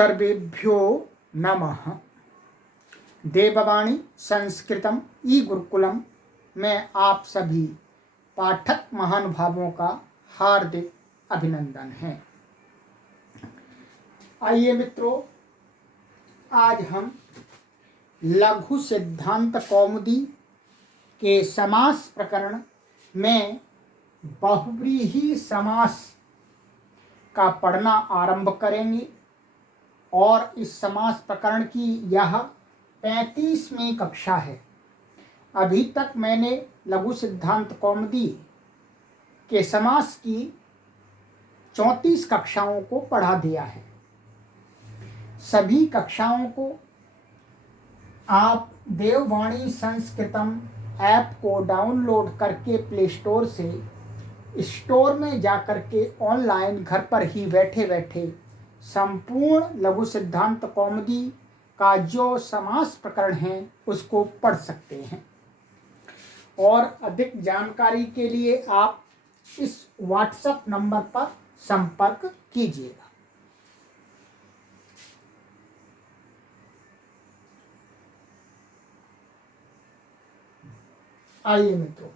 सर्वेभ्यो नमः। देववाणी संस्कृतम ई गुरुकुलम में आप सभी पाठक महानुभावों का हार्दिक अभिनंदन है। आइए मित्रों, आज हम लघु सिद्धांत कौमुदी के समास प्रकरण में बहुव्रीहि समास का पढ़ना आरंभ करेंगे और इस समास प्रकरण की यह 35वीं कक्षा है। अभी तक मैंने लघु सिद्धांत कौमुदी के समास की 34 कक्षाओं को पढ़ा दिया है। सभी कक्षाओं को आप देववाणी संस्कृतम ऐप को डाउनलोड करके प्ले स्टोर से स्टोर में जाकर के ऑनलाइन घर पर ही बैठे बैठे संपूर्ण लघु सिद्धांत कौमुदी का जो समास प्रकरण है उसको पढ़ सकते हैं। और अधिक जानकारी के लिए आप इस व्हाट्सएप नंबर पर संपर्क कीजिएगा। आइए मित्रों,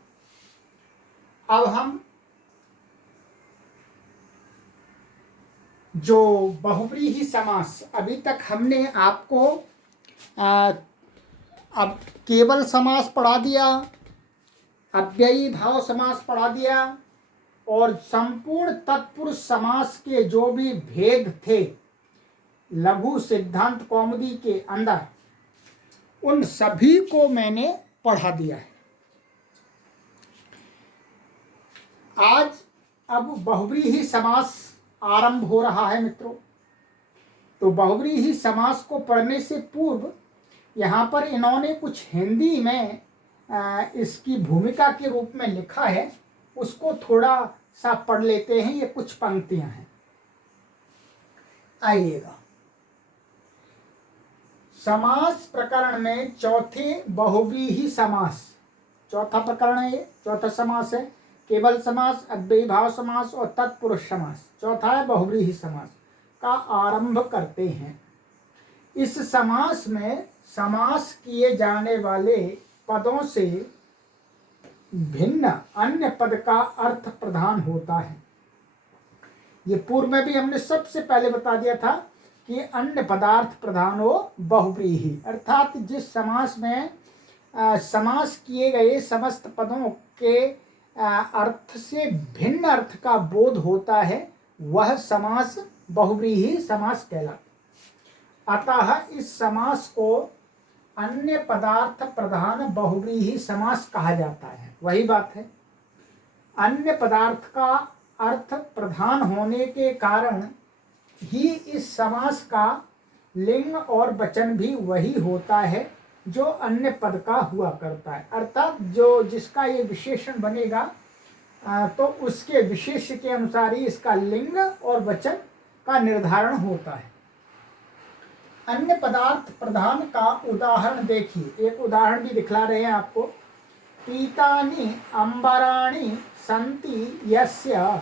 अब हम जो बहुव्रीहि समास, अभी तक हमने आपको अब केवल समास पढ़ा दिया, अव्ययी भाव समास पढ़ा दिया और संपूर्ण तत्पुरुष समास के जो भी भेद थे लघु सिद्धांत कौमुदी के अंदर, उन सभी को मैंने पढ़ा दिया है। आज अब बहुव्रीहि समास आरंभ हो रहा है मित्रों। तो बहुव्रीहि समास को पढ़ने से पूर्व यहाँ पर इन्होंने कुछ हिंदी में इसकी भूमिका के रूप में लिखा है, उसको थोड़ा सा पढ़ लेते हैं। ये कुछ पंक्तियां हैं, आइएगा। समास प्रकरण में चौथे बहुव्रीहि समास, चौथा प्रकरण है ये, चौथा समास है। केवल समास, अव्ययी भाव समास और तत्पुरुष समास, चौथा है बहुव्रीहि समास का आरंभ करते हैं। इस समास में समास किए जाने वाले पदों से भिन्न अन्य पद का अर्थ प्रधान होता है। ये पूर्व में भी हमने सबसे पहले बता दिया था कि अन्य पदार्थ प्रधानो बहुव्रीहि, अर्थात जिस समास में समास किए गए समस्त पदों के अर्थ से भिन्न अर्थ का बोध होता है, वह समास बहुव्रीहि समास कहलाता। अतः इस समास को अन्य पदार्थ प्रधान बहुव्रीहि समास कहा जाता है। वही बात है, अन्य पदार्थ का अर्थ प्रधान होने के कारण ही इस समास का लिंग और वचन भी वही होता है जो अन्य पद का हुआ करता है। अर्थात जो जिसका ये विशेषण बनेगा तो उसके विशेष के अनुसार ही इसका लिंग और वचन का निर्धारण होता है। अन्य पदार्थ प्रधान का उदाहरण देखिए, एक उदाहरण भी दिखला रहे हैं आपको। पीतानि अंबराणि संति यस्य,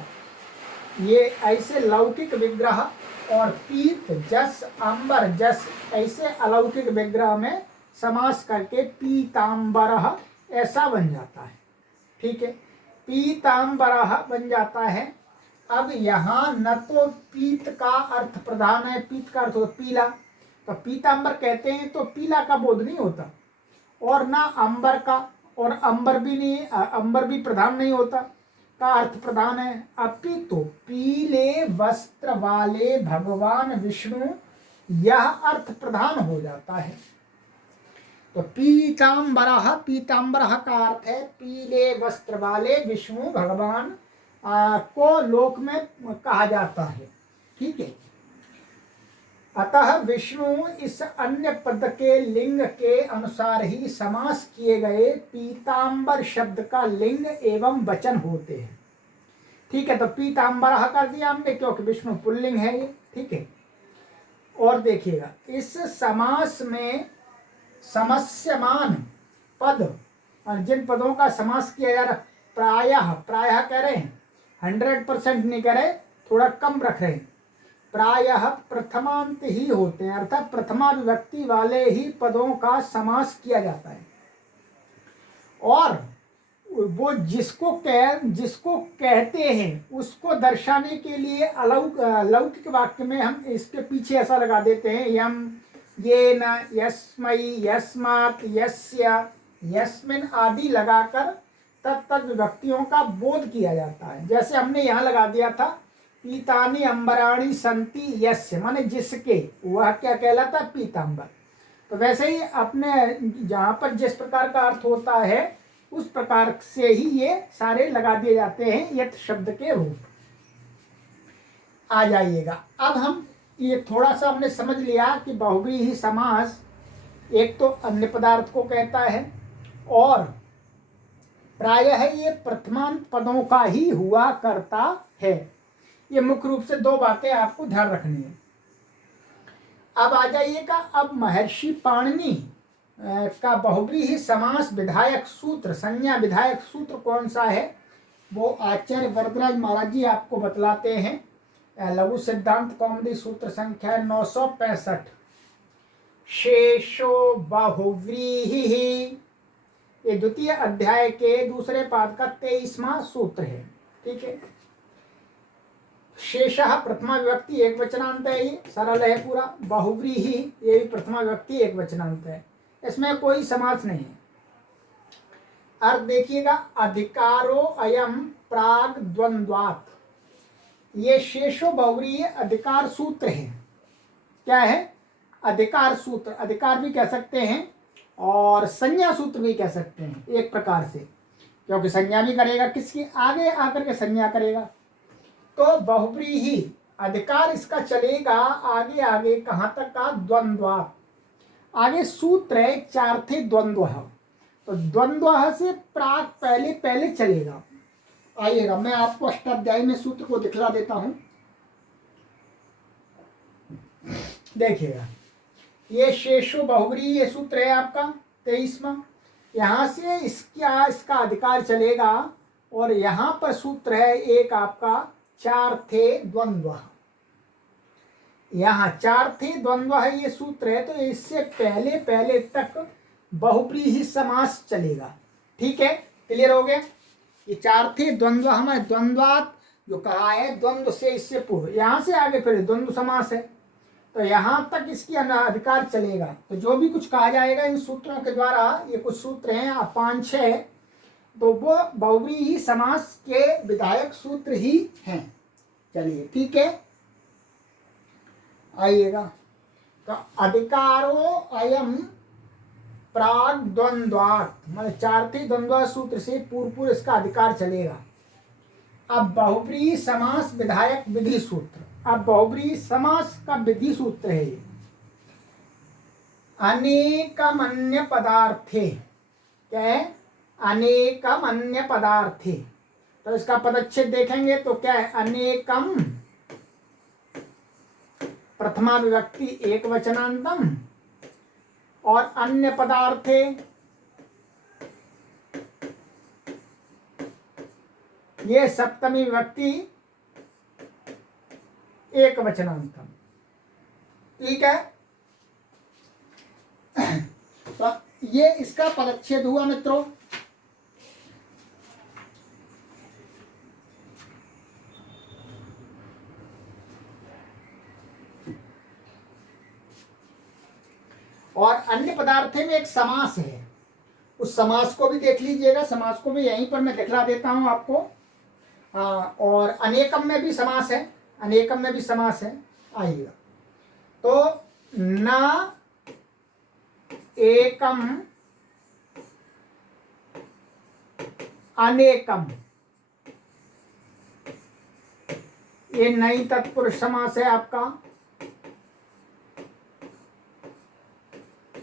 ये ऐसे लौकिक विग्रह, और पीत जस अंबर जस ऐसे अलौकिक विग्रह में समास करके पीतांबरः ऐसा बन जाता है। ठीक है, पीतांबरः बन जाता है। अब यहाँ न तो पीत का अर्थ प्रधान है, पीत का अर्थ होता पीला, तो पीतांबर कहते हैं तो पीला का बोध नहीं होता, और ना अंबर का, और अंबर भी नहीं, अंबर भी प्रधान नहीं होता का अर्थ प्रधान है। अपितु पीले वस्त्र वाले भगवान विष्णु, यह अर्थ प्रधान हो जाता है। तो पीतांबरः, पीतांबरः का अर्थ है पीले वस्त्र वाले विष्णु भगवान को लोक में कहा जाता है। ठीक है, अतः विष्णु इस अन्य पद के लिंग के अनुसार ही समास किए गए पीतांबर शब्द का लिंग एवं वचन होते हैं। ठीक है, तो पीतांबरः कर दिया हमने क्योंकि विष्णु पुल्लिंग है ये। ठीक है, और देखिएगा इस समास में समस्यमान पद, और जिन पदों का समास किया जा रहा, प्रायः, प्रायः कह रहे हैं, 100% नहीं कह रहे, थोड़ा कम रख रहे हैं। प्रायः प्रथमांत ही होते हैं, अर्थात प्रथमा विभक्ति वाले ही पदों का समास किया जाता है। और वो जिसको कहते हैं उसको दर्शाने के लिए लौकिक वाक्य में हम इसके पीछे ऐसा लगा देते हैं, यम, ये न, यस्मई, यस्मात्, यस्य, यस्मिन आदि लगाकर तत्त विभक्तियों का बोध किया जाता है। जैसे हमने यहाँ लगा दिया था पीतानि अंबराणि संति यस्य, माने जिसके, वह क्या कहलाता है, पीतांबर। तो वैसे ही अपने जहाँ पर जिस प्रकार का अर्थ होता है उस प्रकार से ही ये सारे लगा दिए जाते हैं यत् शब्द के रूप। आ जाइएगा, अब हम ये थोड़ा सा हमने समझ लिया कि बहुव्रीहि समास एक तो अन्य पदार्थ को कहता है और प्रायः ये प्रथमांत पदों का ही हुआ करता है। ये मुख्य रूप से दो बातें आपको ध्यान रखनी है। अब आ जाइएगा, अब महर्षि पाणिनि का बहुव्रीहि समास विधायक सूत्र, संज्ञा विधायक सूत्र कौन सा है वो आचार्य वरदराज महाराज जी आपको बतलाते हैं। लघु सिद्धांत कौमुदी सूत्र संख्या 965, शेषो बहुव्रीहि, ये द्वितीय अध्याय के दूसरे पाद का 23वां सूत्र है। ठीक है, शेषः प्रथमा विभक्ति एक वचनांत है, ये सरल है पूरा। बहुव्रीहि ये भी प्रथमा विभक्ति एक वचनांत है, इसमें कोई समास नहीं है। अर्थ देखिएगा, अधिकारो अयम प्राग द्वंद्वात्, ये शेषो बहुव्रीहि अधिकार सूत्र है। क्या है, अधिकार सूत्र, अधिकार भी कह सकते हैं और संज्ञा सूत्र भी कह सकते हैं एक प्रकार से, क्योंकि संज्ञा भी करेगा किसकी, आगे आकर के संज्ञा करेगा। तो बहुव्रीहि अधिकार इसका चलेगा आगे आगे कहाँ तक का, द्वंद्वात्, आगे सूत्र है चार्थे द्वंद्व, तो द्वंद्व से प्राक पहले पहले चलेगा। आइएगा, मैं आपको अष्टाध्यायी में सूत्र को दिखला देता हूं, देखिएगा। ये शेषो बहुव्रीहि ये सूत्र है आपका 23वां, यहां से इसका अधिकार चलेगा और यहां पर सूत्र है एक आपका चार्थे द्वंद्व, यहाँ चार्थे द्वंद्व है ये सूत्र है, तो इससे पहले पहले तक बहुव्रीहि समास चलेगा। ठीक है, क्लियर हो गया। ये चार्थे द्वंद्व हमारे द्वंद्वात जो कहा है, द्वंद्व से इससे पूर्व, यहाँ से आगे फिर द्वंद्व समास है, तो यहाँ तक इसकी अधिकार चलेगा। तो जो भी कुछ कहा जाएगा इन सूत्रों के द्वारा, ये कुछ सूत्र हैं 5-6, तो वो बहुव्रीहि समास के विधायक सूत्र ही हैं। चलिए ठीक है, आइएगा। तो अधिकारो अयम प्राग द्वंद्वात्, मतलब चार्थे द्वंद्व सूत्र से पूर्व इसका अधिकार चलेगा। अब बहुव्रीहि समास विधायक विधि सूत्र, अब बहुव्रीहि समास का विधि सूत्र है ये, अनेकम अन्य पदार्थे, क्या है, अनेकम अन्य पदार्थे। तो इसका पदच्छेद देखेंगे तो क्या है, अनेकम प्रथमा विभक्ति एक वचनांतम और अन्य पदार्थे ये सप्तमी विभक्ति एक वचनांतम। ठीक है, तो ये इसका पदच्छेद हुआ मित्रों। और अन्य पदार्थे में एक समास है, उस समास को भी देख लीजिएगा, समास को भी यहीं पर मैं दिखला देता हूं आपको। और अनेकम में भी समास है, अनेकम में भी समास है। आइएगा, तो न एकम अनेकम, ये नई तत्पुरुष समास है आपका।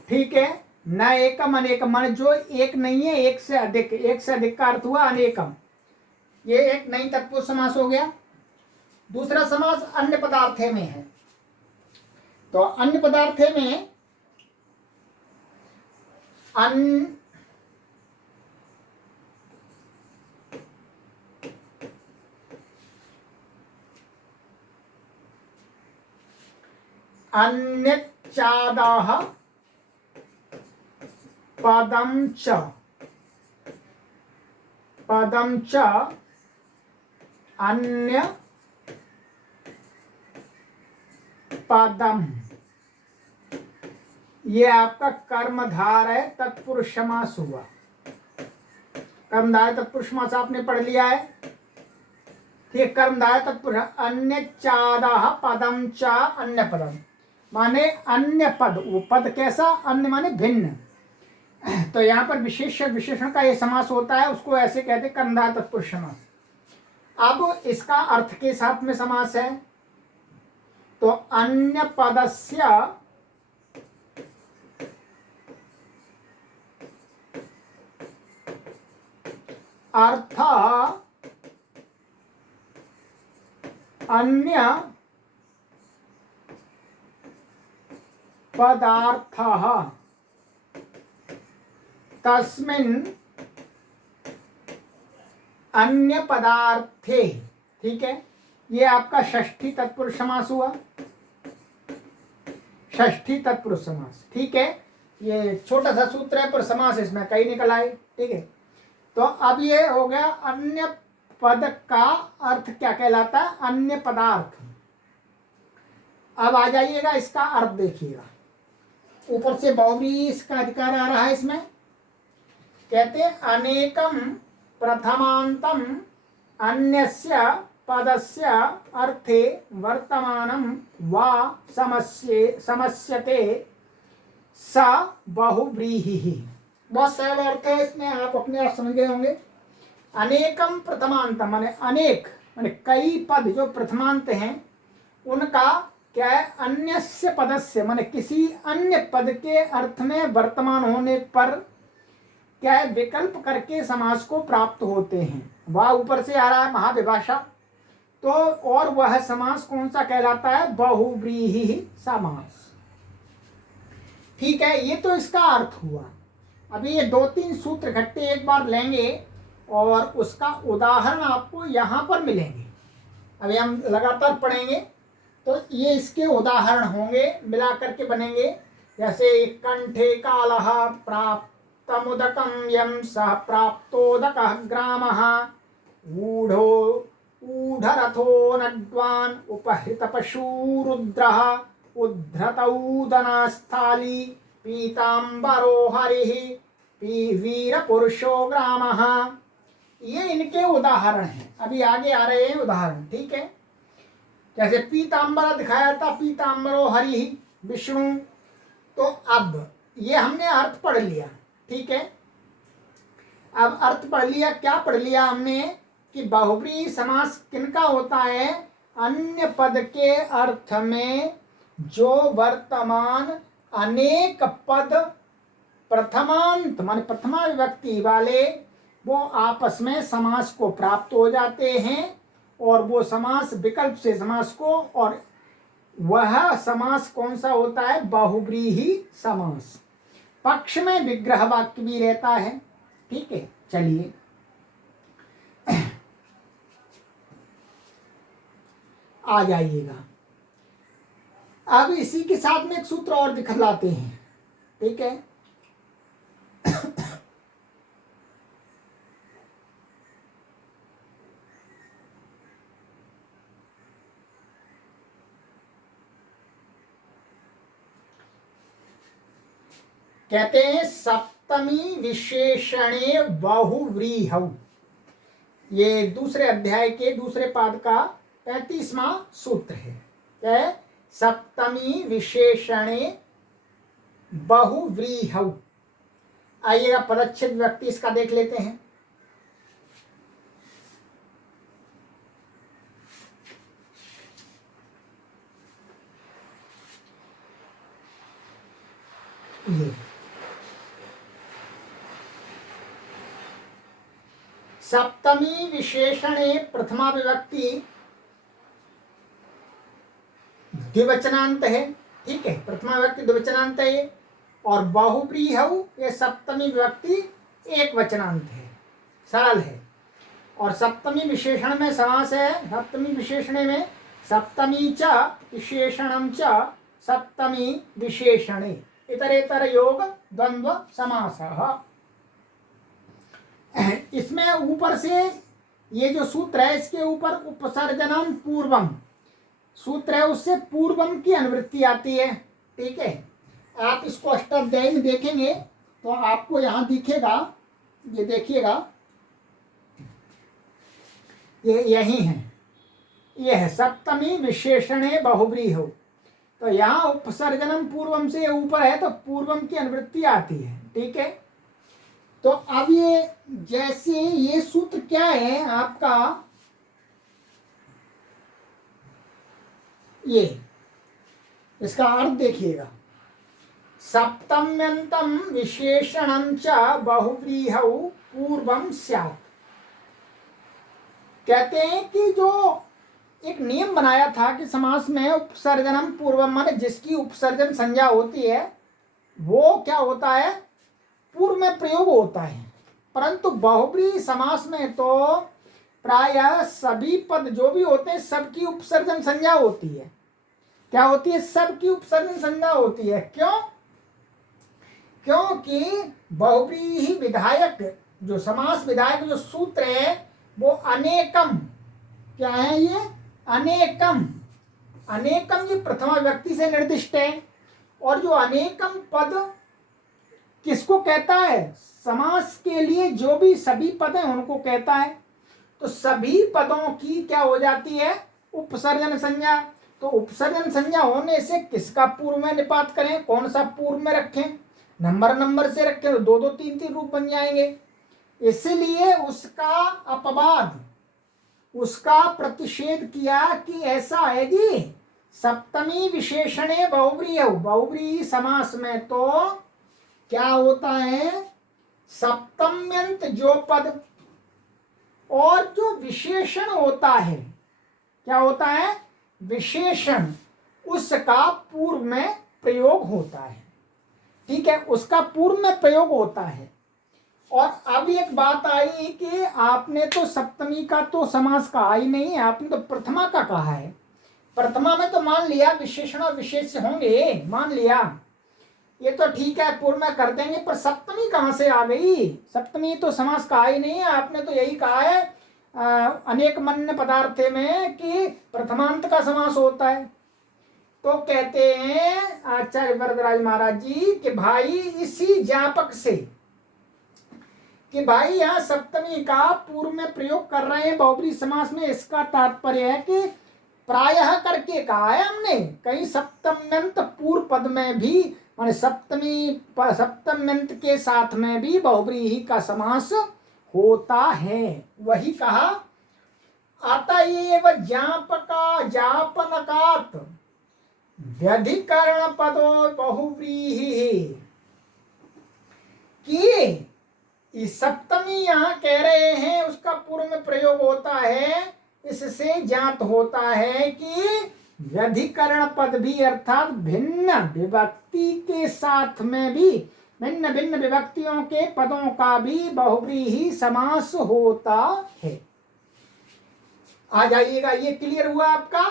ठीक है, न एकम अनेकम, माने जो एक नहीं है, एक से अधिक, एक से अधिक का अर्थ हुआ अनेकम, ये एक नई तत्पुरुष समास हो गया। दूसरा समास अन्य पदार्थे में है, तो अन्य पदार्थे में अन्यच्चादः पदं च अन्य पदम, ये आपका कर्मधार है, तत्पुरुष समास हुआ। कर्मधार तत्पुरुष समास आपने पढ़ लिया है। ठीक, कर्मधार तत्पुरुष। अन्य चादः पदम च अन्य पदम, माने अन्य पद। वो पद कैसा? अन्य माने भिन्न। तो यहाँ पर विशेष विशेषण का ये समास होता है, उसको ऐसे कहते हैं कर्मधार तत्पुरुष समास। अब इसका अर्थ के साथ में समास है, तो अन्य पदस्य अर्थ अन्य पदार्थः तस्मिन् अन्य पदार्थे। ठीक है, ये आपका षष्ठी तत्पुरुष समास हुआ, षष्ठी तत्पुरुष समास। ठीक है, ये छोटा सा सूत्र है पर समास इसमें कई निकल आए। ठीक है, तो अब ये हो गया अन्य पद का अर्थ क्या कहलाता है? अन्य पदार्थ। अब आ जाइएगा, इसका अर्थ देखिएगा। ऊपर से बहुव्रीहि इसका अधिकार आ रहा है इसमें। कहते अनेकम प्रथमांतम अन्यस्य पदस्य अर्थे वर्तमानम वा समस्यते स बहुव्रीहि। बहुत सरल अर्थ है इसमें, आप अपने आप समझ गए होंगे। अनेकम प्रथमांत माने अनेक, माने कई पद जो प्रथमांत हैं उनका क्या है? अन्यस्य पदस्य माने किसी अन्य पद के अर्थ में वर्तमान होने पर क्या है? विकल्प करके समास को प्राप्त होते हैं। वह ऊपर से आ रहा है महाविभाषा। तो और वह समास कौन सा कहलाता है? बहुव्रीहि समास। ठीक है, ये तो इसका अर्थ हुआ। अभी ये 2-3 सूत्र इकट्ठे एक बार लेंगे और उसका उदाहरण आपको यहाँ पर मिलेंगे। अभी हम लगातार पढ़ेंगे तो ये इसके उदाहरण होंगे, मिला करके बनेंगे। जैसे कंठे कालः प्राप्तमुदकं यं सः प्राप्तोदकः ग्रामः ऊढरथो नड्वान् उपहृतपशुरुद्रः उद्धृतौदनास्थाली पीताम्बरो हरिः वीरपुरुषो ग्रामः। ये इनके उदाहरण हैं। अभी आगे आ रहे हैं उदाहरण। ठीक है, जैसे पीताम्बर दिखाया था, पीताम्बरो हरिः विष्णु। तो अब ये हमने अर्थ पढ़ लिया। ठीक है, अब अर्थ पढ़ लिया। क्या पढ़ लिया हमने? कि बहुव्रीहि समास किनका होता है? अन्य पद के अर्थ में जो वर्तमान अनेक पद प्रथमांत माने प्रथमा विभक्ति वाले वो आपस में समास को प्राप्त हो जाते हैं, और वो समास विकल्प से समास को, और वह समास कौन सा होता है? बहुव्रीहि समास। पक्ष में विग्रह वाक्य भी रहता है। ठीक है, चलिए आ जाइएगा। अब इसी के साथ में एक सूत्र और दिखलाते हैं। ठीक है, कहते हैं सप्तमी विशेषणे बहुव्रीहौ। ये दूसरे अध्याय के दूसरे पाद का 35वां सूत्र है। क्या है? सप्तमी विशेषणे बहुव्रीहौ। आइएगा पदच्छेद व्यक्ति इसका देख लेते हैं। ये सप्तमी विशेषणे प्रथमा विभक्ति द्विवचनांत है। ठीक है, प्रथमा विभक्ति द्विवचनांत है ये। और बहुव्रीहौ ये सप्तमी विभक्ति एक वचनांत है, सरल है। और सप्तमी विशेषण में समास है। सप्तमी विशेषणे में सप्तमी च विशेषणम च सप्तमी विशेषणे इतरेतर योग द्वंद्व समासः। इसमें ऊपर से ये जो सूत्र है इसके ऊपर उपसर्जनम पूर्वम सूत्र है, उससे पूर्वम की अनुवृत्ति आती है। ठीक है, आप इसको अष्टाध्यायी में देखेंगे तो आपको यहां दिखेगा, ये देखिएगा, ये यही है, ये है सप्तमी विशेषणे बहुव्रीहि। तो यहाँ उपसर्जनम पूर्वम से ऊपर है तो पूर्वम की अनुवृत्ति आती है। ठीक है, तो अब ये जैसे ये सूत्र क्या है आपका, ये इसका अर्थ देखिएगा, सप्तम्यंतम विशेषणं च बहुव्रीहौ पूर्वम स्यात्। कहते हैं कि जो एक नियम बनाया था कि समास में उपसर्जनम पूर्वम माने जिसकी उपसर्जन संज्ञा होती है वो क्या होता है, पूर्व में प्रयोग होता है, परंतु बहुव्रीहि समास में तो प्रायः सभी पद जो भी होते हैं सबकी उपसर्जन संज्ञा होती है। क्या होती है, सबकी उपसर्जन संज्ञा होती है। क्यों, क्योंकि बहुव्रीहि विधायक जो समास विधायक जो सूत्र है वो अनेकम, क्या है ये, अनेकम, अनेकम ये प्रथमा व्यक्ति से निर्दिष्ट है। और जो अनेकम पद किसको कहता है, समास के लिए जो भी सभी पद हैं उनको कहता है। तो सभी पदों की क्या हो जाती है, उपसर्जन संज्ञा। तो उपसर्जन संज्ञा होने से किसका पूर्व में निपात करें, कौन सा पूर्व में रखें, नंबर नंबर से रखें तो दो दो तीन तीन रूप बन जाएंगे। इसलिए उसका अपवाद, उसका प्रतिषेध किया कि ऐसा है जी सप्तमी विशेषणे बहुव्रीहि, बहुव्रीहि समास में तो क्या होता है, सप्तम्यंत जो पद और जो विशेषण होता है, क्या होता है, विशेषण, उसका पूर्व में प्रयोग होता है। ठीक है, उसका पूर्व में प्रयोग होता है। और अब एक बात आई कि आपने तो सप्तमी का तो समास कहा ही नहीं, आपने तो प्रथमा का कहा है। प्रथमा में तो मान लिया विशेषण और विशेष होंगे, मान लिया, ये तो ठीक है पूर्व में कर देंगे, पर सप्तमी कहाँ से आ गई, सप्तमी तो समास कहा ही नहीं है। आपने तो यही कहा है अनेक मन्य पदार्थ में कि प्रथमांत का समास होता है। तो कहते हैं आचार्य वरदराज महाराज जी कि भाई इसी ज्ञापक से कि भाई यहाँ सप्तमी का पूर्व में प्रयोग कर रहे हैं बहुव्रीहि समास में, इसका तात्पर्य है कि प्रायः करके कहा है हमने, कहीं सप्तम्यंत पूर्व पद में भी माने सप्तम्यंत के साथ में भी बहुव्रीहि का समास होता है। वही कहा अतएव ज्ञापका ज्ञापनकात् व्यधिकरण पदो बहुव्रीहि, कि इस सप्तमी यहाँ कह रहे हैं उसका पूर्व में प्रयोग होता है, इससे ज्ञात होता है कि व्यधिकरण पद भी अर्थात भिन्न विभक्ति के साथ में भी भिन्न भिन्न विभक्तियों के पदों का भी बहुव्रीहि समास होता है। आ जाइएगा, ये क्लियर हुआ आपका।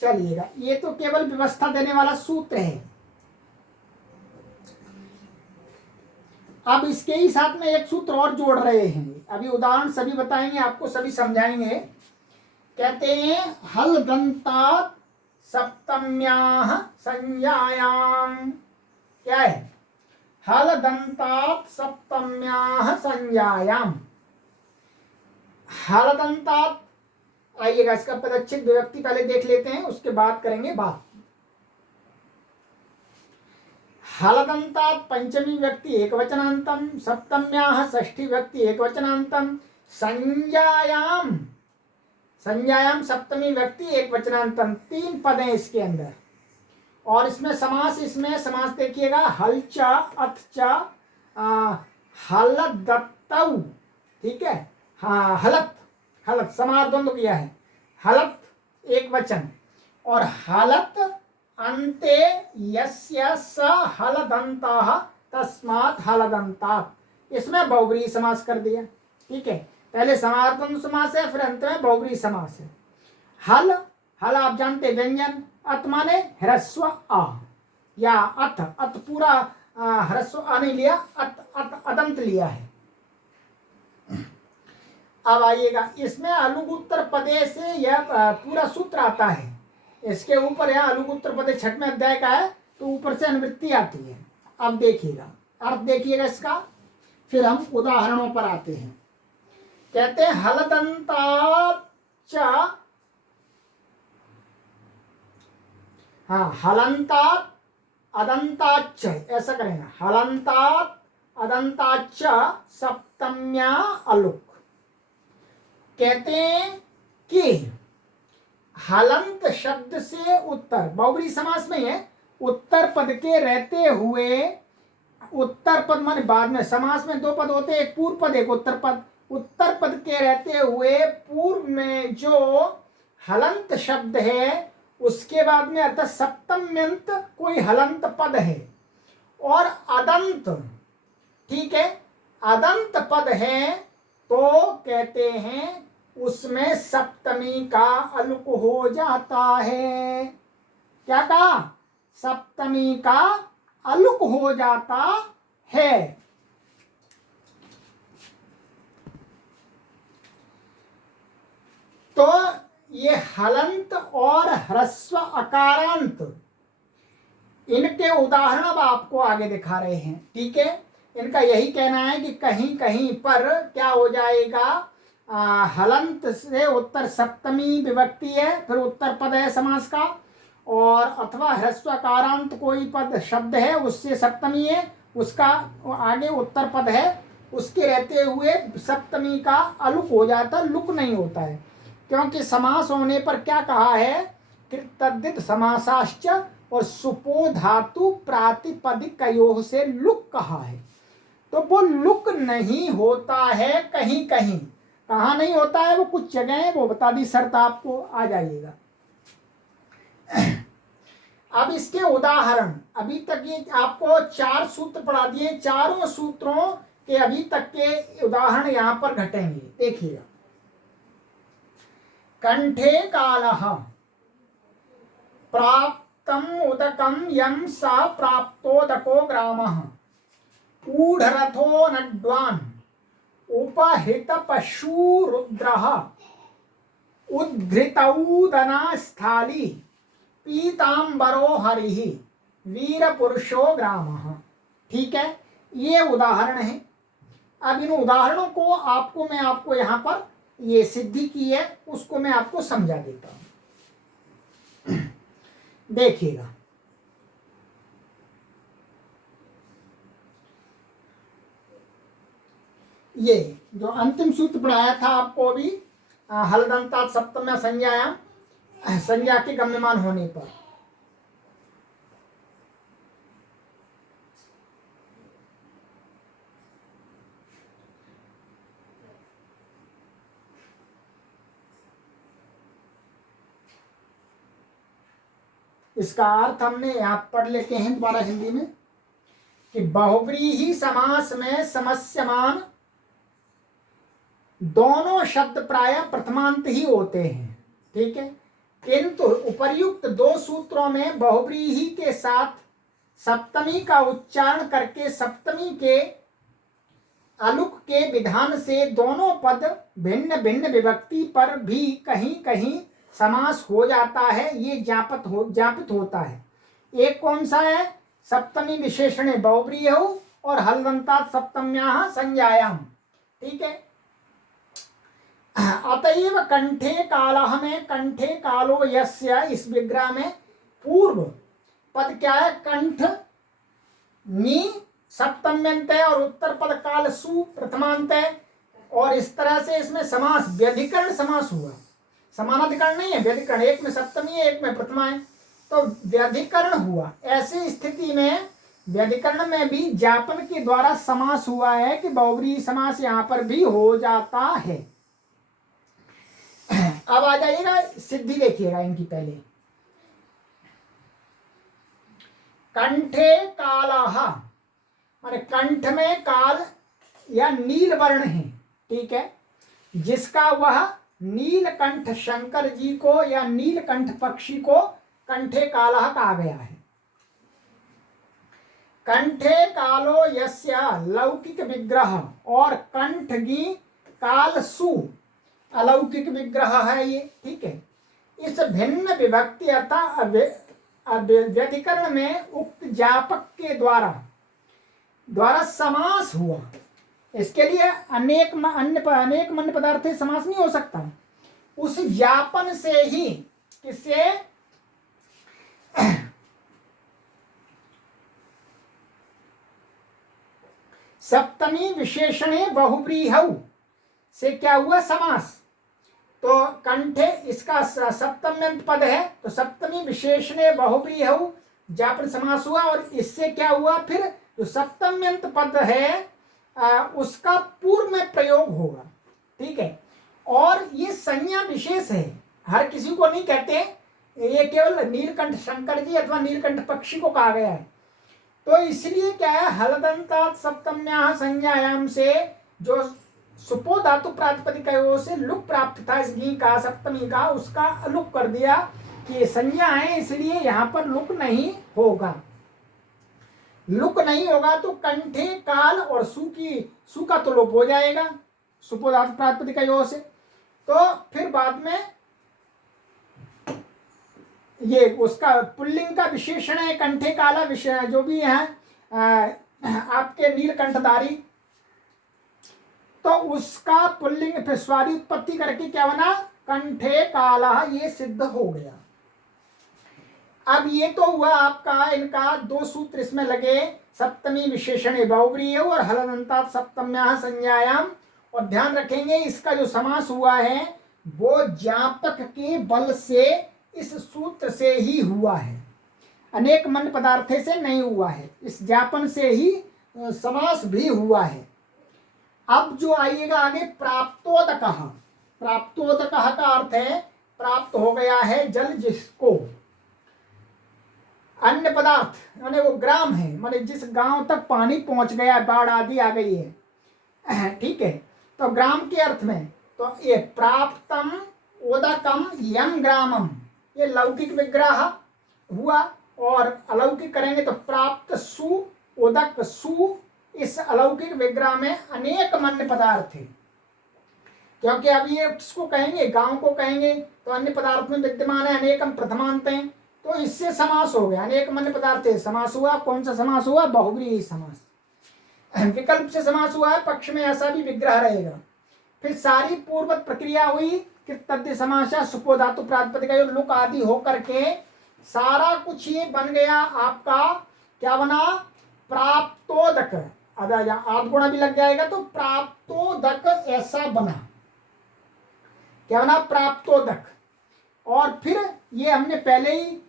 चलिएगा, ये तो केवल व्यवस्था देने वाला सूत्र है। अब इसके ही साथ में एक सूत्र और जोड़ रहे हैं, अभी उदाहरण सभी बताएंगे आपको, सभी समझाएंगे। कहते हैं हल दंतात सप्तम्याः संज्ञायाम, क्या है, हल दंतात सप्तम्याः संज्ञायाम। हल दंतात, आइएगा इसका पदच्छेद विभक्ति पहले देख लेते हैं, उसके बाद करेंगे बात। हलदंतात पंचमी व्यक्ति एकवचनांतम, सप्तम्याः षष्ठी व्यक्ति एकवचनांतम, संज्ञायाम, संज्ञायाम सप्तमी व्यक्ति एकवचनांतम, तीन पद हैं इसके अंदर। और इसमें समास, इसमें समास देखिएगा हल च अथ च हलदत्तौ, ठीक है, हाँ हलत, हलत समार द्वंद्व किया है, हलत एक वचन, और हलत अन्ते यस्य स हलदंतः तस्मात् हलदंतात्, इसमें बहुव्रीहि समास कर दिया। ठीक है, पहले समार द्वंद्व समास है, फिर अंत में बहुव्रीहि समास है। हल हल आप जानते व्यंजन, अत माने ह्रस्व आ, या अथ, अथ पूरा ह्रस्व आ नहीं लिया, अत अत अदंत लिया है। अब आइएगा, इसमें अलुगुत्तर पदे से यह पूरा सूत्र आता है। इसके ऊपर यहाँ अलुगुत्तर पदे 6वें अध्याय का है, तो ऊपर से अनुवृत्ति आती है। अब देखिएगा, अर्थ देखिएगा इसका, फिर हम उदाहरणों पर आते हैं। कहते हैं हलदंताच, हाँ हलंतात अदंताच, ऐसा करेंगे, हलंतात अदंताच सप्तम्या अलुक। कहते हैं कि हलंत शब्द से उत्तर, बहुब्री समास में है, उत्तर पद के रहते हुए, उत्तर पद माने बाद में, समास में 2 पद होते हैं, एक पूर्व पद एक उत्तर पद। उत्तर पद के रहते हुए पूर्व में जो हलंत शब्द है उसके बाद में अर्थात सप्तम्यंत कोई हलंत पद है, और अदंत, ठीक है, अदंत पद है, तो कहते हैं उसमें सप्तमी का अलुक हो जाता है। क्या कहा? सप्तमी का अलुक हो जाता है। तो ये हलंत और ह्रस्व अकारांत, इनके उदाहरण अब आपको आगे दिखा रहे हैं। ठीक है, इनका यही कहना है कि कहीं कहीं पर क्या हो जाएगा, हलंत से उत्तर सप्तमी विभक्ति है, फिर उत्तर पद है समास का, और अथवा ह्रस्वकारांत कोई पद शब्द है उससे सप्तमी है, उसका आगे उत्तर पद है, उसके रहते हुए सप्तमी का अलुक हो जाता, लुक नहीं होता है। क्योंकि समास होने पर क्या कहा है, कृतद्धित समासाश्च और सुपो धातु प्रातिपदिकयोः से लुक कहा है। तो वो लुक नहीं होता है कहीं कहीं, कहाँ नहीं होता है वो कुछ जगह है, वो बता दी शर्त आपको, आ जाइएगा। अब इसके उदाहरण, अभी तक ये आपको 4 सूत्र पढ़ा दिए, चारों सूत्रों के अभी तक के उदाहरण यहाँ पर घटेंगे। देखिएगा, कंठे कालः प्राप्तम उदकम यम सा प्राप्तोदको ग्रामः ऊढ़रथो नड्वान् उपहृत पशु रुद्रः उद्धृतौदना स्थाली पीतांबरो हरिः वीर पुरुषो ग्रामः। ठीक है, ये उदाहरण है। अब इन उदाहरणों को मैं आपको यहाँ पर ये सिद्धि की है उसको मैं आपको समझा देता हूं। देखिएगा, ये जो अंतिम सूत्र पढ़ाया था आपको अभी, हलदंतात सप्तम्या संज्ञायाम, संज्ञा के गम्यमान होने पर, इसका अर्थ हमने यहाँ पढ़ लेते हैं दोबारा हिंदी में, कि बहुव्रीहि समास में समस्यमान दोनों शब्द प्राय प्रथमांत ही होते हैं। ठीक है, किंतु उपर्युक्त 2 सूत्रों में बहुव्रीहि के साथ सप्तमी का उच्चारण करके सप्तमी के अलुक के विधान से दोनों पद भिन्न भिन्न विभक्ति पर भी कहीं कहीं समास हो जाता है, ये ज्ञापित होता है। एक कौन सा है, सप्तमी विशेषणे बहुव्रीहौ और हलदंतात सप्तम्याः संज्ञायाम। ठीक है, अतएव कंठे कालः में कंठे कालो यस्य, इस विग्रह में पूर्व पद क्या है, कंठ मी सप्तम्यंत है और उत्तर पद काल सु प्रथमांत है, और इस तरह से इसमें समास व्यधिकरण समास हुआ, समानाधिकरण नहीं है, व्यधिकरण, एक में सप्तमी है एक में प्रथमा है, तो व्यधिकरण हुआ। ऐसी स्थिति में व्यधिकरण में भी ज्ञापन के द्वारा समास हुआ है कि बहुव्रीहि समास यहाँ पर भी हो जाता है। अब आ जाइएगा सिद्धि, देखिएगा इनकी पहले, कंठे कालः माने कंठ में काल या नील वर्ण है। ठीक है, जिसका वह नीलकंठ शंकर जी को या नीलकंठ पक्षी को कंठे कालः कहा गया है। कंठे कालो यस्य लौकिक विग्रह, और कंठगी कालसु अलौकिक विग्रह है ये, ठीक है। इस भिन्न विभक्ति अर्थात व्यधिकरण में उक्त ज्ञापक के द्वारा समास हुआ। इसके लिए अनेक मन्य पदार्थ समास नहीं हो सकता। उस ज्ञापन से ही किसे सप्तमी विशेषणे बहुव्रीहौ से क्या हुआ समास। तो कंठे इसका सप्तम्यंत पद है, तो सप्तमी विशेषणे बहुव्रीहौ ज्ञापन समास हुआ, और इससे क्या हुआ फिर जो सप्तम्यंत पद है उसका पूर्व में प्रयोग होगा, ठीक है। और ये संज्ञा विशेष है, हर किसी को नहीं कहते, ये केवल नीलकंठ शंकर जी अथवा नीलकंठ पक्षी को कहा गया है। तो इसलिए क्या है, हलदंतात सप्तम्याः संज्ञायाम से जो सुपो धातु प्रातिपदिकयोः से लुक प्राप्त था इस गी का सप्तमी का, उसका अलुक कर दिया कि संज्ञा है, इसलिए यहाँ पर लुक नहीं होगा। लुक नहीं होगा तो कंठे काल और सु का तो लोप हो जाएगा सुपो धातु प्रातिपदिकयोः से। तो फिर बाद में ये उसका पुल्लिंग का विशेषण है कंठे काला विषय जो भी है आपके नीलकंठधारी, तो उसका पुल्लिंग फिर स्वारी उत्पत्ति करके क्या बना कंठे काला, ये सिद्ध हो गया। अब ये तो हुआ आपका इनका दो सूत्र इसमें लगे, सप्तमी विशेषण बहुव्रीहौ और हलदंतात सप्तम्याः संज्ञायाम। और ध्यान रखेंगे इसका जो समास हुआ है वो ज्ञापक के बल से इस सूत्र से ही हुआ है, अनेक मन्य पदार्थे से नहीं हुआ है, इस ज्ञापन से ही समास भी हुआ है। अब जो आइएगा आगे प्राप्तोदकः। प्राप्तोदकः का अर्थ है प्राप्त हो गया है जल जिसको, अन्य पदार्थ माने वो ग्राम है, माने जिस गांव तक पानी पहुंच गया, बाढ़ आदि आ गई है, ठीक है। तो ग्राम के अर्थ में तो ये प्राप्तम ओदकम यम ग्रामम, ये लौकिक विग्रह हुआ, और अलौकिक करेंगे तो प्राप्त सु ओदक सु, इस अलौकिक विग्रह में अनेक मन्य पदार्थ थे, क्योंकि अब ये इसको कहेंगे गांव को कहेंगे तो अन्य पदार्थ में विद्यमान है अनेकम प्रथमांत हैं, तो इससे समास हो गया, अनेक मन्य पदार्थ है समास हुआ। कौन सा समास हुआ, बहुव्रीहि समास। विकल्प से समास हुआ है, पक्ष में ऐसा भी विग्रह रहेगा। फिर सारी पूर्ववत प्रक्रिया हुई, कृतद्ध समासा सुपो धातु प्रातिपदिक लुक आदि होकर के सारा कुछ ये बन गया आपका, क्या बना प्राप्तोदक, आध गुणा भी लग जाएगा तो प्राप्तोदक ऐसा बना, क्या बना प्राप्तोदक। और फिर ये हमने पहले ही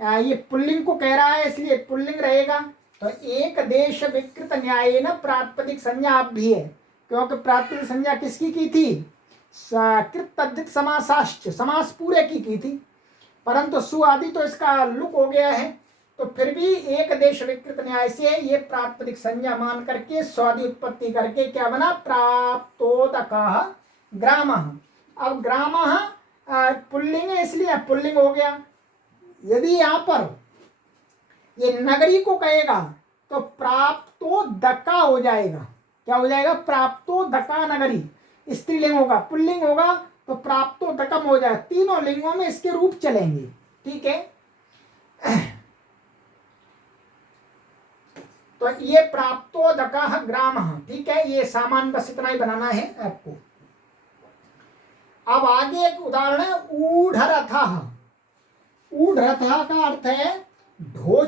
ये पुल्लिंग को कह रहा है इसलिए पुल्लिंग रहेगा, तो एक देश विकृत न्याय न प्रातिपदिक संज्ञा आप भी है, क्योंकि प्रातिपदिक संज्ञा किसकी की थी, कृत समासाश्च समास पूरे की थी, परंतु सु आदि तो इसका लुक हो गया है, तो फिर भी एक देश विकृत न्याय से ये प्रातिपदिक संज्ञा मान करके स्वादि उत्पत्ति करके क्या बना प्राप्तोदकः ग्रामः। अब ग्रामः पुल्लिंग है इसलिए पुल्लिंग हो गया। यदि यहाँ पर ये नगरी को कहेगा तो प्राप्तोदका हो जाएगा, क्या हो जाएगा प्राप्तोदका नगरी, स्त्रीलिंग होगा, पुल्लिंग होगा तो प्राप्तोदकम हो जाएगा, तीनों लिंगों में इसके रूप चलेंगे, ठीक है। तो ये प्राप्तोदकः ग्रामः, ठीक है, ये सामान्य बस इतना ही बनाना है आपको। अब आगे एक उदाहरण है ऊढ़रथः। ऊढ़रथः का अर्थ है ढो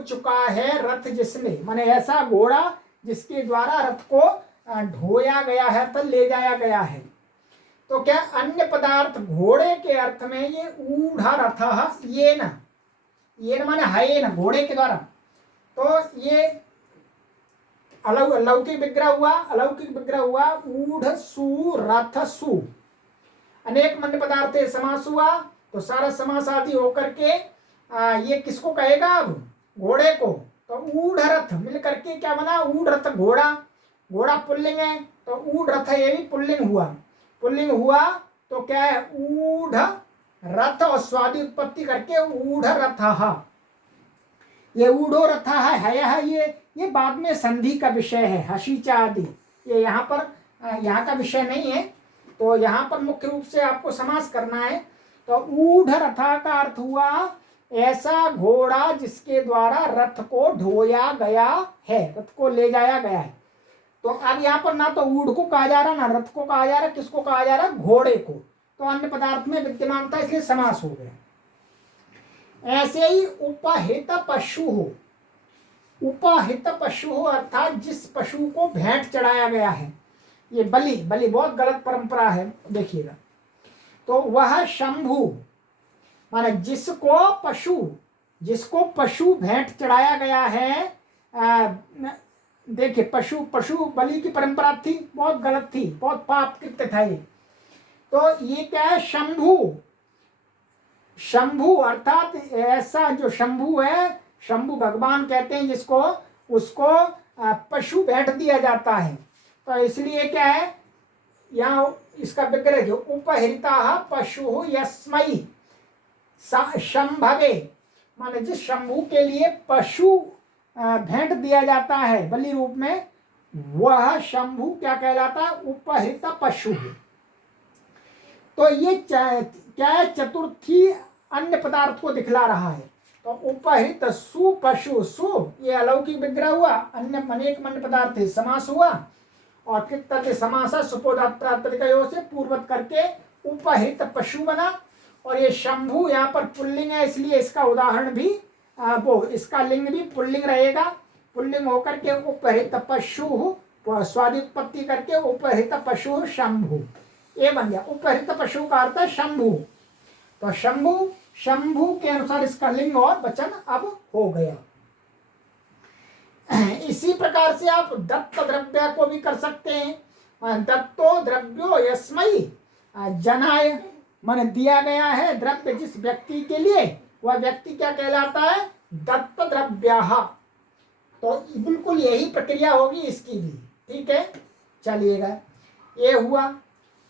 चुका है रथ जिसने, माने ऐसा घोड़ा जिसके द्वारा रथ को ढोया गया है तो ले जाया गया है। तो क्या अन्य पदार्थ घोड़े के अर्थ में ये ऊढ़रथः येन माने हयेन घोड़े के द्वारा, तो ये अलौकिक विग्रह हुआ, अलौकिक विग्रह हुआ ऊढ़ सु रथ सु, अनेक मन्य पदार्थ समास हुआ, तो सारा समास आदि होकर के ये किसको कहेगा अब घोड़े को, तो ऊढ़ रथ मिल करके क्या बना ऊढ़ रथ घोड़ा, घोड़ा पुल्लिंग है तो ऊढ़ रथ ये भी पुल्लिंग हुआ। पुल्लिंग हुआ तो क्या है, ऊढ़ रथ, और स्वादि उत्पत्ति करके ऊढ़ रथः। ये ऊढ़ो रथः है हयः, ये बाद में संधि का विषय है, हसीचा आदि, ये यहाँ पर यहाँ का विषय नहीं है। तो यहाँ पर मुख्य रूप से आपको समास करना है। तो ऊढ़ रथा का अर्थ हुआ ऐसा घोड़ा जिसके द्वारा रथ को ढोया गया है, रथ को ले जाया गया है। तो अब यहाँ पर ना तो ऊढ़ को कहा जा रहा, ना रथ को कहा जा रहा, किसको कहा जा रहा, घोड़े को। तो अन्य पदार्थ में विद्यमान था, इसलिए समास हो गया। ऐसे ही उपहित पशु हो, उपहित पशु हो अर्थात जिस पशु को भेंट चढ़ाया गया है। ये बलि, बलि बहुत गलत परंपरा है, देखिएगा। तो वह शंभु माने जिसको पशु भेंट चढ़ाया गया है। देखिए, पशु बलि की परंपरा थी, बहुत गलत थी, बहुत पाप कृत्य था ये। तो ये क्या है, शंभु अर्थात ऐसा जो शंभु है, शंभु भगवान कहते हैं जिसको, उसको पशु भेंट दिया जाता है। तो इसलिए क्या है, यहाँ इसका विग्रह जो उपहृता पशु यस्मै शंभवे, माने जिस शंभु के लिए पशु भेंट दिया जाता है बलि रूप में, वह शंभु क्या कहलाता है, उपहृत पशु। तो ये क्या है, चतुर्थी अन्य पदार्थ को दिखला रहा है। तो उपहृत सु पशु, सु ये अलौकिक विग्रह हुआ, अन्य अनेक अन्य पदार्थ है, समास हुआ। और कृत्य समास सुपोधात प्रातिपदिकयों से पूर्वत करके उपहृत पशु बना। और ये शंभु यहाँ पर पुल्लिंग है, इसलिए इसका उदाहरण भी वो इसका लिंग भी पुल्लिंग रहेगा। पुल्लिंग होकर के उपहृत पशु, स्वादि उत्पत्ति करके उपहृत पशु शंभु, ये बन गया। उपहृत पशु का अर्थ है शंभु। तो शंभु के अनुसार इसका लिंग और वचन अब हो गया। इसी प्रकार से आप दत्त द्रव्य को भी कर सकते हैं। दत्तो द्रव्यो यस्मै जनाय, माने दिया गया है द्रव्य जिस व्यक्ति के लिए, वह व्यक्ति क्या कहलाता है, दत्त द्रव्यः। तो बिल्कुल यही प्रक्रिया होगी इसकी भी, ठीक है। चलिएगा, ये हुआ।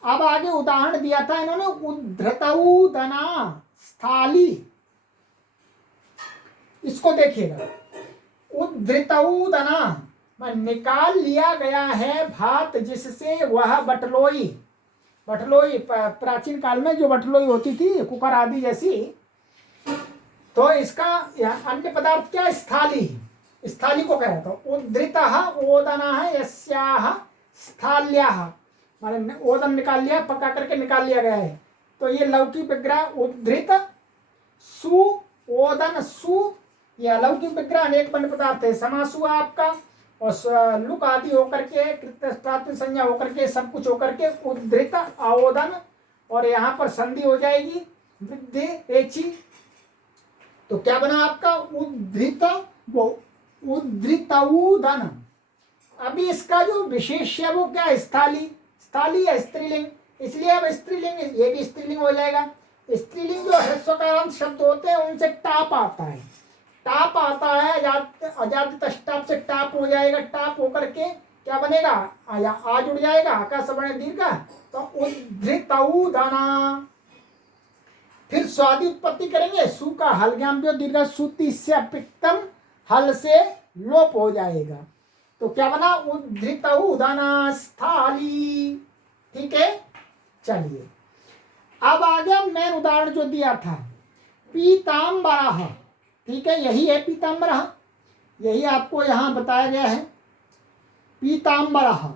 अब आगे उदाहरण दिया था इन्होंने, उद्धृतौदना स्थाली, इसको देखिएगा। उद्धृतौदना निकाल लिया गया है भात जिससे वह बटलोई, प्राचीन काल में जो बटलोई होती थी, कुकर आदि जैसी। तो इसका अन्य पदार्थ क्या, स्थाली, स्थाली को कह रहा था। उद्धृतः ओदनः यस्याः स्थाल्याः, माने ओदन निकाल लिया, पका करके निकाल लिया गया है। तो ये लौकिक विग्रह उद्धृत सु ओदन सु, ये अलौकिक विग्रह अनेक बन पदार्थ है, समास हुआ आपका। और लुक आदि होकर के, कृत्य संज्ञा होकर के, सब कुछ होकर के उद्धृत आओदन, और यहाँ पर संधि हो जाएगी वृद्धि रेची। तो क्या बना आपका, उद्धृत वो उद्धृतौदन। अभी इसका जो विशेष है वो क्या, स्थाली, स्थाली है स्त्रीलिंग, इसलिए अब स्त्रीलिंग, ये भी स्त्रीलिंग हो जाएगा। स्त्रीलिंग जो ह्रस्वकारांत शब्द होते हैं उनसे टाप आता है, टाप आता है, अजादित टाप से टाप हो जाएगा। टाप होकर के क्या बनेगा, आ जुड़ जाएगा, आकाश वर्ण दीर्घ। तो उद्धृतौदना। फिर स्वादि उत्पत्ति करेंगे, सु का हलज्ञाम्यो दीर्घ सूति से अपिक्तम, हल से लोप हो जाएगा। तो क्या बना, उद्धृतौदना स्थाली, ठीक है। चलिए, अब आ गया मेन उदाहरण जो दिया था, पीताम्बरः, ठीक है, यही है पीताम्बरः, यही आपको यहाँ बताया गया है। पीताम्बरः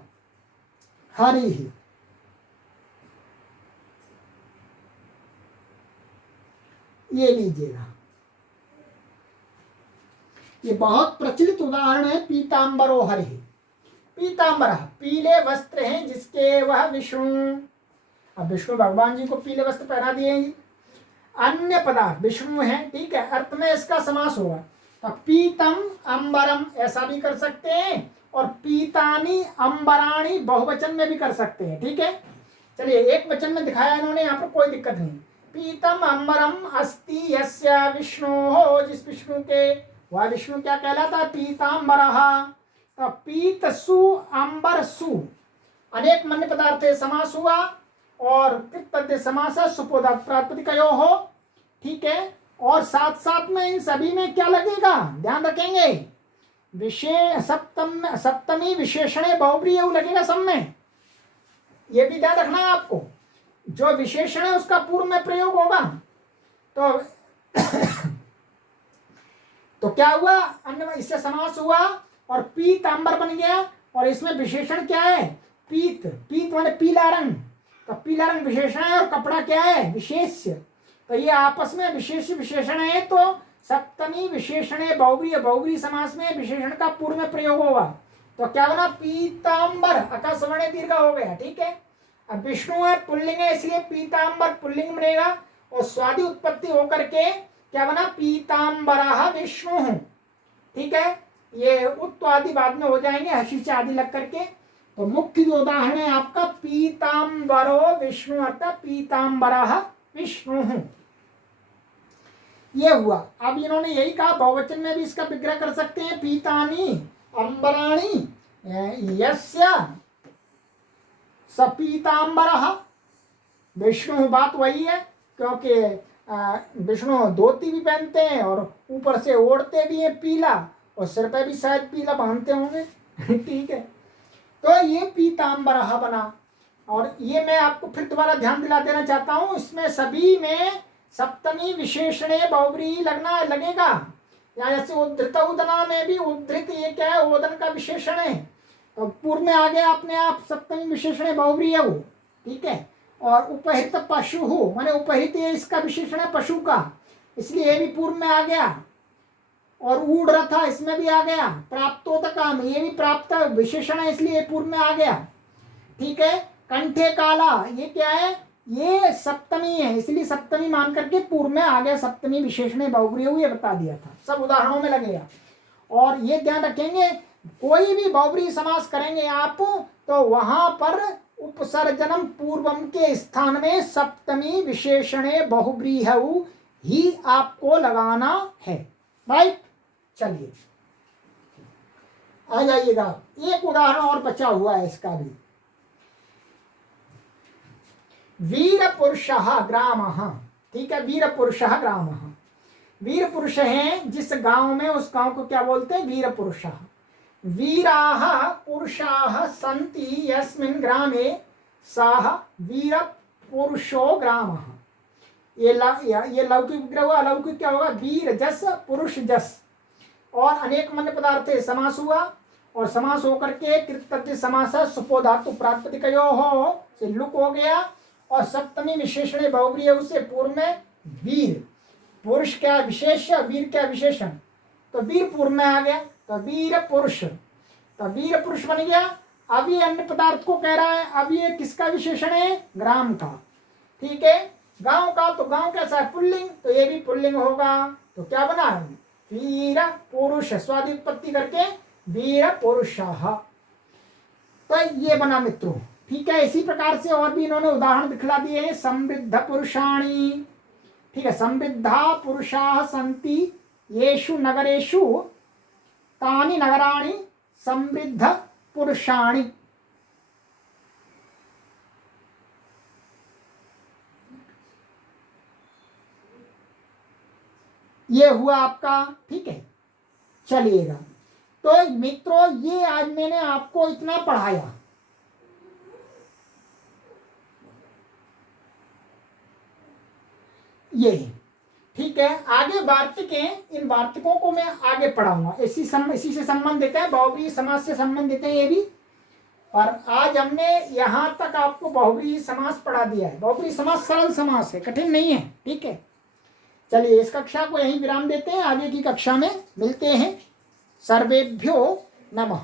हरिः, ये लीजिएगा, ये बहुत प्रचलित उदाहरण है। पीताम्बरो हरिः, पीताम्बरः पीले वस्त्र हैं जिसके वह विष्णु, अब विष्णु भगवान जी को पीले वस्त्र पहना दिए। अन्य पदार्थ विष्णु है, ठीक है, अर्थ में इसका समास होगा। तो पीतम अंबरम ऐसा भी कर सकते हैं, और पीतानी अंबराणी बहुवचन में भी कर सकते हैं, ठीक है। चलिए, एक वचन में दिखाया इन्होंने, यहाँ पर कोई दिक्कत नहीं। पीतम अंबरम अस्ति यस्य विष्णु हो, जिस विष्णु के, वह विष्णु क्या कहलाता है, पीताम्बरः। तो पीत सु अंबर सु, अनेक मन्य पदार्थ है, समास हुआ। और कृतज्ञ समास सुपोधात प्रातिपदिकयो हो, ठीक है। और साथ साथ में इन सभी में क्या लगेगा, ध्यान रखेंगे, सप्तमी विशेषण बहुब्रीहि लगेगा सब में, ये भी ध्यान रखना है आपको। जो विशेषण है उसका पूर्व में प्रयोग होगा तो तो क्या हुआ, अन्य इससे समास हुआ और पीतांबर बन गया। और इसमें विशेषण क्या है, पीत, पीत माने पीला रंग, तो पीला रंग विशेषण है और कपड़ा क्या है, विशेष्य। तो ये आपस में विशेष विशेषण है, तो सप्तमी विशेषण बहुब्रीहि, बहुब्रीहि समास में विशेषण का पूर्व में प्रयोग होगा। तो क्या बना, पीतांबर, अका सवर्ण दीर्घ हो गया, ठीक है। अब विष्णु है पुल्लिंग है, इसलिए पीतांबर पुल्लिंग बनेगा और स्वादि उत्पत्ति होकर के क्या बना, पीतांबरः विष्णु, ठीक है। ये उत्व आदि बाद में हो जाएंगे, हशीच आदि लग करके। तो मुख्य जो उदाहरण है आपका पीतांबरो विष्णु, अर्थात पीतांबरः विष्णु, ये हुआ। अब इन्होंने यही कहा, बहुवचन में भी इसका विग्रह कर सकते हैं, पीतानी अंबराणी यस्य सपीतांबरः विष्णु, बात वही है, क्योंकि विष्णु धोती भी पहनते हैं और ऊपर से ओढ़ते भी हैं पीला, और सिर पे भी शायद पीला बांधते होंगे ठीक है। तो ये पीतांबरः बना। और ये मैं आपको फिर दोबारा ध्यान दिला देना चाहता हूं, इसमें सभी में सप्तमी विशेषणे बहुब्रीहि लगना लगेगा। या जैसे उद्धृत उदना में भी उद्धृत, ये क्या है, ओदन का विशेषण है, तो पूर्व में आ गया अपने आप सप्तमी विशेषण बहुब्रीहि है वो, ठीक है। और उपहित पशु हो, माने उपहित ये इसका विशेषण है पशु का, इसलिए ये भी पूर्व में आ गया। और ऊढ़ रथा इसमें भी आ गया, प्राप्तोदकाम ये भी प्राप्त विशेषण है, इसलिए पूर्व में आ गया, ठीक है। कंठे काला ये क्या है, ये सप्तमी है, इसलिए सप्तमी मान करके पूर्व में आ गया, सप्तमी विशेषण बहुब्रीहि ये बता दिया था, सब उदाहरणों में लगेगा। और ये ध्यान रखेंगे, कोई भी बहुब्रीहि समास करेंगे आप तो वहां पर उपसर्जनम पूर्वम के स्थान में सप्तमी विशेषणे बहुब्रीहि ही आपको लगाना है, राइट। चलिए आ जाइएगा, एक उदाहरण और बचा हुआ है इसका भी। वीर पुरुषः ग्रामः, ठीक है, वीर पुरुषः ग्रामः, वीर पुरुष हैं जिस गांव में, उस गांव को क्या बोलते हैं, वीर पुरुषः। वीराः पुरुषाः सन्ति यस्मिन् ग्रामे सः वीर पुरुषो ग्रामः। ये लौकिक विग्रह हुआ, अलौकिक क्या होगा, वीर जस पुरुष जस, और अनेक मन्य पदार्थ समास हुआ, और समास होकर के कृतज्ञ समास सुपोधातु प्रातिपदिकयोः से लुक हो गया, और सप्तमी विशेषण बहुब्रीहि उससे पूर्व में वीर, पुरुष क्या विशेष, वीर क्या विशेषण, तो वीर पूर्व में आ गया, तो वीर पुरुष, तो वीर पुरुष बन गया। अब ये अन्य पदार्थ को कह रहा है, अब ये किसका विशेषण है, ग्राम का, ठीक है, गांव का। तो गांव कैसा है, पुल्लिंग, तो ये भी पुल्लिंग होगा, तो क्या बना, वीर पुरुष, स्वादि उत्पत्ति करके वीर पुरुषः, तो ये बना मित्रों, ठीक है। इसी प्रकार से और भी इन्होंने उदाहरण दिखला दिए हैं, समृद्ध पुरुषाणी, ठीक है, समृद्धा पुरुषाः सन्ति येषु नगरेषु तानि नगराणि समृद्ध पुरुषाणि। ये हुआ आपका, ठीक है। चलिएगा, तो मित्रों ये आज मैंने आपको इतना पढ़ाया, ये ठीक है। आगे वार्तिकें, इन वार्तिकों को मैं आगे पढ़ाऊंगा, इसी से संबंधित है, बहुब्रीहि समास से संबंधित है ये भी। और आज हमने यहां तक आपको बहुब्रीहि समास पढ़ा दिया है। बहुब्रीहि समास सरल समास है, कठिन नहीं है, ठीक है। चलिए इस कक्षा को यहीं विराम देते हैं, आगे की कक्षा में मिलते हैं। सर्वेभ्यो नमः।